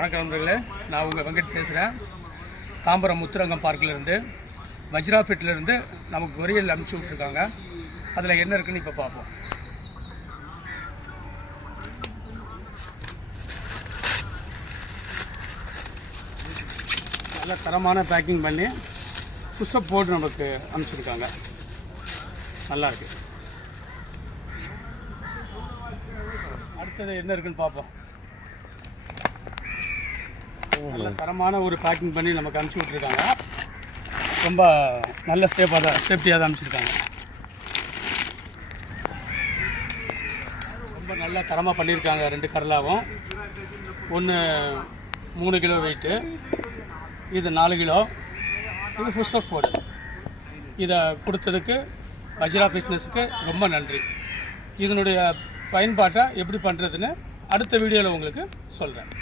வணக்கம் நண்பர்களே, நான் உங்கள் வெங்கட் பேசுகிறேன். தாம்பரம் முத்துரங்கம் பார்க்கிலேருந்து வஜ்ரா ஃபிட்லேருந்து நமக்கு கொரியல் அனுப்பிச்சி விட்ருக்காங்க. அதில் என்ன இருக்குன்னு இப்போ பார்ப்போம். நல்ல தரமான பேக்கிங் பண்ணி புஷ்அப் போட்டு நமக்கு அனுப்பிச்சிருக்காங்க. நல்லாயிருக்கு. அடுத்தது என்ன இருக்குன்னு பார்ப்போம். நல்ல தரமான ஒரு பேக்கிங் பண்ணி நமக்கு அனுப்பிச்சி விட்ருக்காங்க. ரொம்ப நல்ல சேஃப்டியாக தான் அனுப்பிச்சிருக்காங்க. ரொம்ப நல்ல தரமாக பண்ணியிருக்காங்க. 2 கடலாவும், ஒன்று 3 கிலோ வெயிட்டு, இது 4 கிலோ, இது புஷ்அப் ஃபோர்டு. இதை கொடுத்ததுக்கு வஜ்ரா ஃபிட்னஸுக்கு ரொம்ப நன்றி. இதனுடைய பயன்பாட்டை எப்படி பண்ணுறதுன்னு அடுத்த வீடியோவில் உங்களுக்கு சொல்கிறேன்.